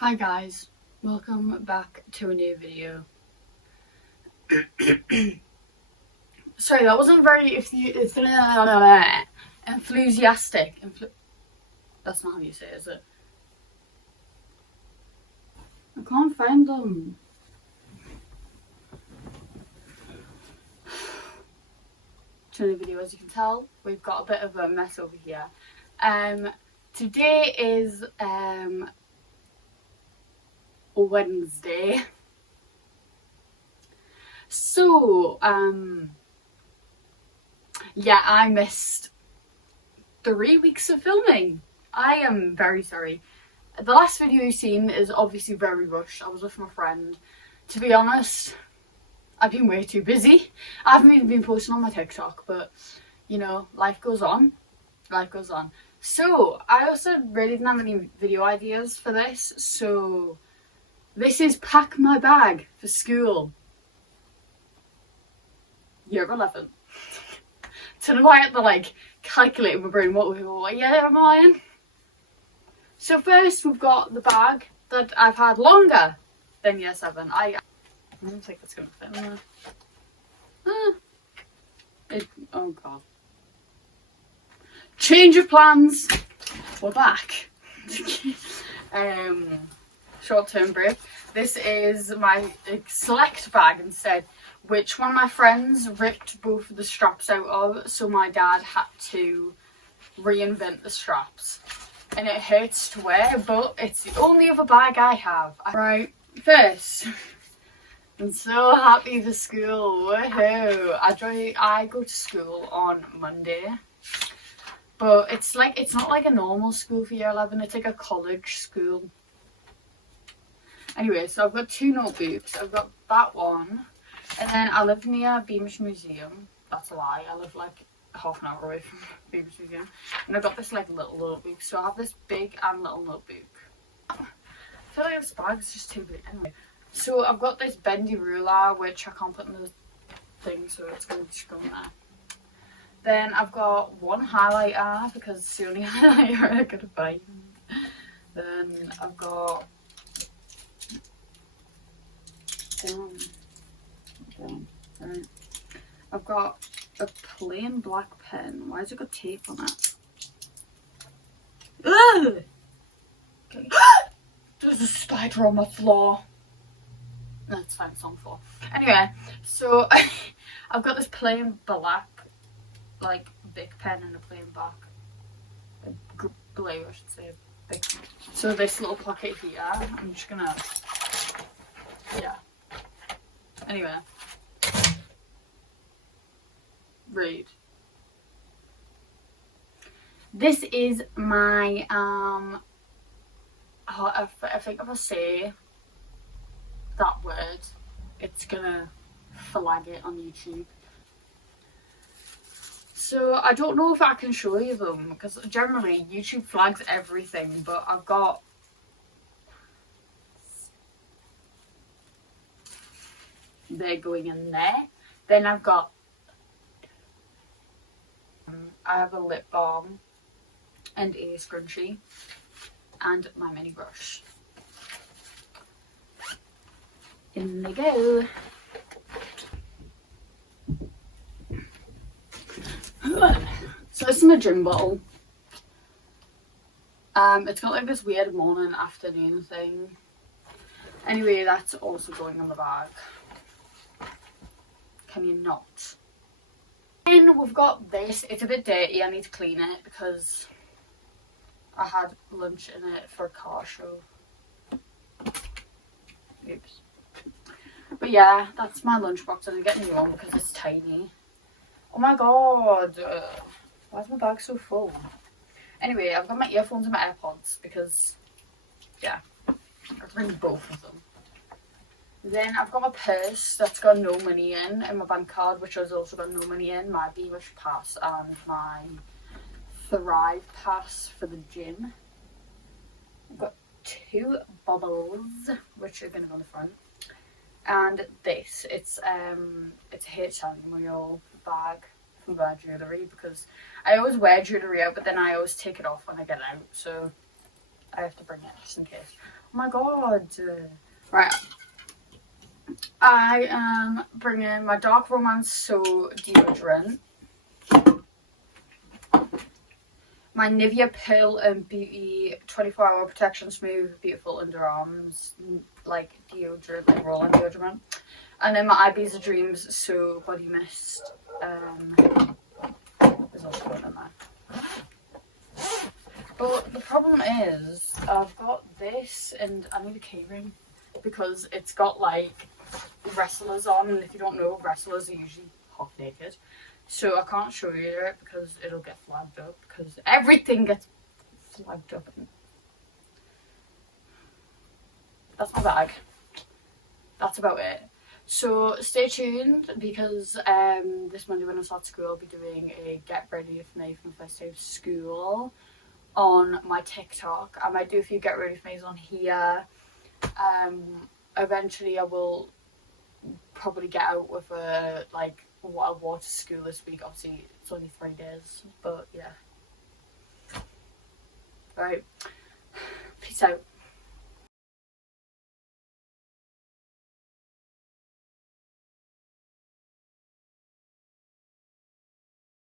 Hi guys, welcome back to a new video. Sorry, that wasn't very enthusiastic. That's not how you say it, is it? I can't find them. To the video, as you can tell, we've got a bit of a mess over here. Today is Wednesday. So, yeah, I missed 3 weeks of filming. I am very sorry. The last video you've seen is obviously very rushed. I was with my friend. To be honest, I've been way too busy. I haven't even been posting on my TikTok, but you know, life goes on. Life goes on. So, I also really didn't have any video ideas for this, so this is pack my bag for school. Year 11. So now I had to calculate in my brain what year am I in? So first we've got the bag that I've had longer than year 7. I don't think that's gonna fit in there. Oh god. Change of plans. We're back. Short-term break. This is my select bag instead, which one of my friends ripped both of the straps out of, so my dad had to reinvent the straps. And it hurts to wear, but it's the only other bag I have. Right, first, I'm so happy for school. Woohoo! I go to school on Monday, but it's not like a normal school for year 11. It's like a college school. Anyway, so I've got 2 notebooks. I've got that one, and then I live near Beamish Museum. That's a lie. I live like half an hour away from Beamish Museum, and I've got this little notebook. So I have this big and little notebook. I feel like this bag is just too big. Anyway, so I've got this bendy ruler, which I can't put in the thing, so it's going to just go in there. Then I've got one highlighter because it's the only highlighter I could find. Then I've got right. I've got a plain black pen. Why has it got tape on it? Ugh! Okay. There's a spider on my floor. That's fine, it's on the floor. Anyway, so I've got this plain black, big pen and a plain black, blue, I should say, big. So this little pocket here, I'm just gonna, yeah. Anyway, read. This is my I think if I say that word, it's gonna flag it on YouTube. So I don't know if I can show you them because generally YouTube flags everything, but I've got they're going in there. Then I've got I have a lip balm and a scrunchie and my mini brush. In they go. So this is my gym bottle. It's got this weird morning afternoon thing. Anyway, that's also going on the bag. Can you not? Then we've got this. It's a bit dirty. I need to clean it because I had lunch in it for a car show. Oops. But yeah, that's my lunchbox, and I'm getting a new one because it's tiny. Oh my god. Why is my bag so full? Anyway, I've got my earphones and my AirPods because, yeah, I've bring both of them. Then I've got my purse that's got no money in, and my bank card, which has also got no money in, my Beamish pass and my Thrive pass for the gym. I've got 2 bubbles, which are going to go on the front. And this, it's a H&M Royal bag for wear jewellery because I always wear jewellery out, but then I always take it off when I get out. So I have to bring it just in case. Oh my god. Right. I am bringing my Dark Romance So deodorant, my Nivea Pill and Beauty 24-hour protection smooth beautiful underarms like deodorant, like roll-on deodorant, and then my Ibiza Dreams So Body Mist. There's also one in there. But the problem is, I've got this and I need a keyring because it's got like wrestlers on, and if you don't know, wrestlers are usually half naked. So I can't show you it because it'll get flagged up, because everything gets flagged up. That's my bag. That's about it. So stay tuned, because this Monday when I start school, I'll be doing a get ready for me from first day of school on my TikTok. I might do a few get ready for me's on here. Eventually I will probably get out with what I wore to school this week. Obviously it's only 3 days, but yeah. Right. Peace out.